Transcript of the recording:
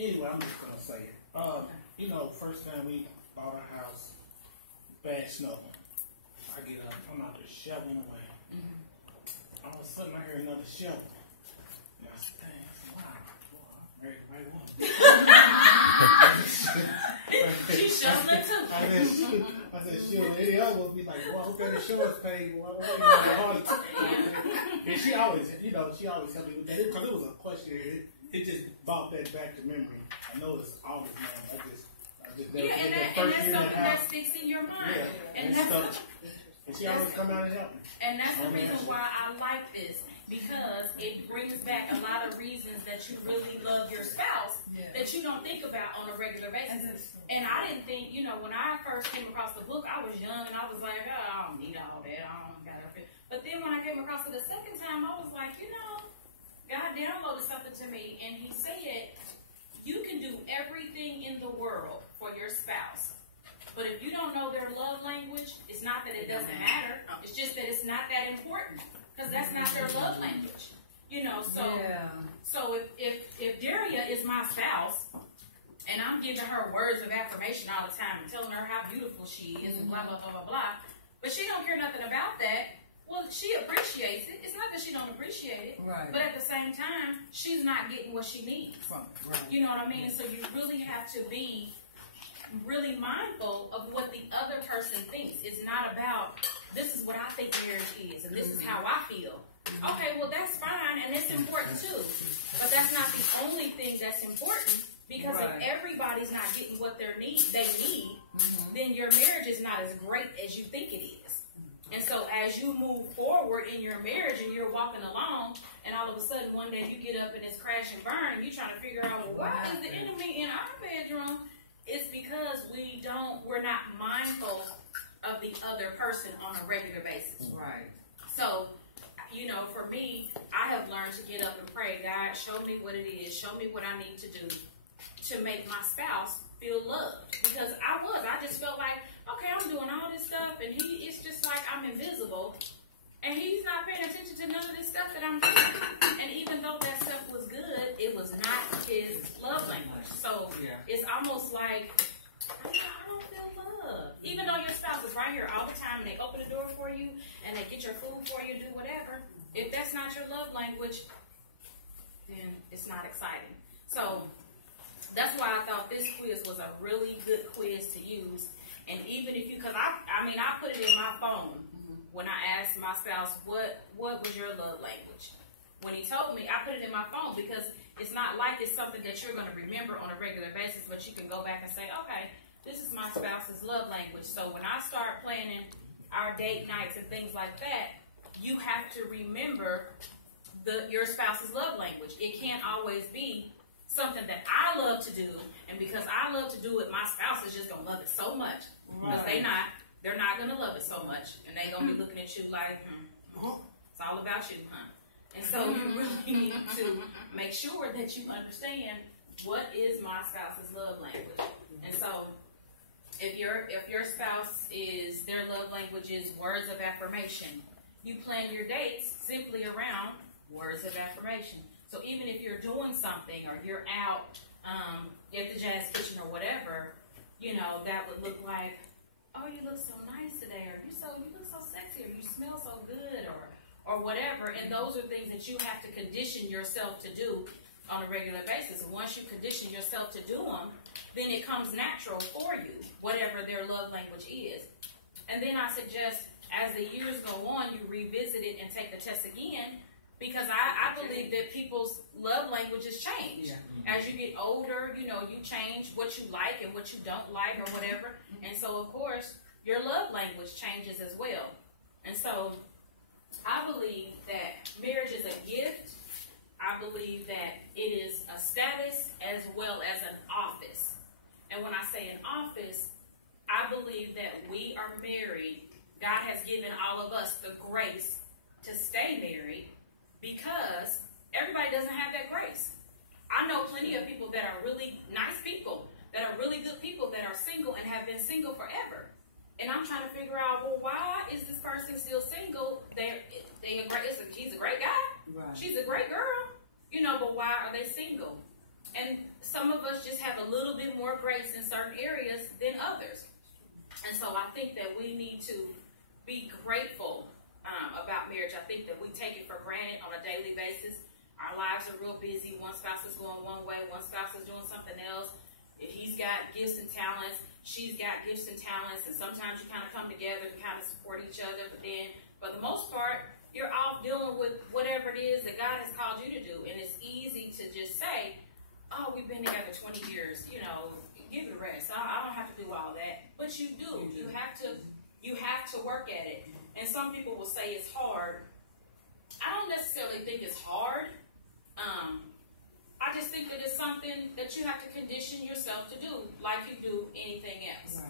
Anyway, I'm just gonna say it. You know, first time we bought a house, bad snow. I get up, I'm out there shoveling away. All of a sudden, I hear another shovel. And I said, dang, wow, boy, I'm married the right woman. She's shoveling too. I said, sure, any other would be like, well, okay, the insurance paid. Well, I don't know. And she always, you know, helped me with that. Because it was a question. It just brought that back to memory. I know it's always now. I just never and that that's first year something that that sticks in your mind. Yeah, And she always come out and help me. And that's the reason why I like this, because it brings back a lot of reasons that you really love your spouse that you don't think about on a regular basis. And I didn't think, you know, when I first came across the book, I was young and I was like, oh, I don't need all that. I don't got it. But then when I came across it the second time, I was like, you know, God downloaded something to me, and He said, you can do everything in the world for your spouse. But if you don't know their love language, it's not that it doesn't matter. It's just that it's not that important, because that's not their love language. You know, so if Daria is my spouse, and I'm giving her words of affirmation all the time and telling her how beautiful she is and blah, blah, blah, blah, blah, but she don't care nothing about that, well, she appreciates it. It's not that she don't appreciate it, right. But at the same time, she's not getting what she needs. Right. You know what I mean? So you really have to be really mindful of what the other person thinks. It's not about, this is what I think marriage is, and this is how I feel. Okay, well, that's fine, and it's important too. But that's not the only thing that's important, because if everybody's not getting what they need, then your marriage is not as great as you think it is. And so as you move forward in your marriage and you're walking along, and all of a sudden one day you get up and it's crash and burn, and you're trying to figure out, well, why is the enemy in our bedroom? It's because we're not mindful of the other person on a regular basis. Right. So, you know, for me, I have learned to get up and pray, God, show me what it is. Show me what I need to do to make my spouse feel loved. Because I just felt like, okay, I'm doing all this stuff, and it's just like I'm invisible, and he's not paying attention to none of this stuff that I'm doing. And even though that stuff was good, it was not his love language. So it's almost like, I don't feel love. Even though your spouse is right here all the time, and they open the door for you, and they get your food for you, do whatever, if that's not your love language, then it's not exciting. So that's why I thought this quiz was a really good quiz to use. And even if you, because I put it in my phone when I asked my spouse, what was your love language? When he told me, I put it in my phone, because it's not like it's something that you're going to remember on a regular basis, but you can go back and say, okay, this is my spouse's love language. So when I start planning our date nights and things like that, you have to remember your spouse's love language. It can't always be something that I love to do, and because I love to do it, my spouse is just going to love it so much. Because they're not going to love it so much, and they're going to be looking at you like, it's all about you, huh? And so you really need to make sure that you understand what is my spouse's love language. And so if your spouse is, their love language is words of affirmation, you plan your dates simply around words of affirmation. So even if you're doing something, or you're out at the Jazz Kitchen or whatever, you know, that would look like, oh, you look so nice today, or you look so sexy, or you smell so good, or whatever. And those are things that you have to condition yourself to do on a regular basis. And once you condition yourself to do them, then it comes natural for you, whatever their love language is. And then I suggest, as the years go on, you revisit it and take the test again, because I believe that people's love languages change. Yeah. As you get older, you know, you change what you like and what you don't like, or whatever. And so, of course, your love language changes as well. And so I believe that marriage is a gift. I believe that it is a status as well as an office. And when I say an office, I believe that we are married. God has given all of us the grace to stay married, because everybody doesn't have that grace. I know plenty of people that are really nice people, that are really good people, that are single and have been single forever. And I'm trying to figure out, well, why is this person still single? He's a great guy. Right. She's a great girl. You know, but why are they single? And some of us just have a little bit more grace in certain areas than others. And so I think that we need to be grateful about marriage. I think that we take it for granted on a daily basis. Our lives are real busy. One spouse is going one way, one spouse is doing something else. If he's got gifts and talents, she's got gifts and talents, and sometimes you kind of come together and kind of support each other. But then, for the most part, you're off dealing with whatever it is that God has called you to do. And it's easy to just say, oh, we've been together 20 years, you know, give it a rest. I don't have to do all that. But you do. You have to work at it. And some people will say it's hard. I don't necessarily think it's hard. I just think that it's something that you have to condition yourself to do like you do anything else.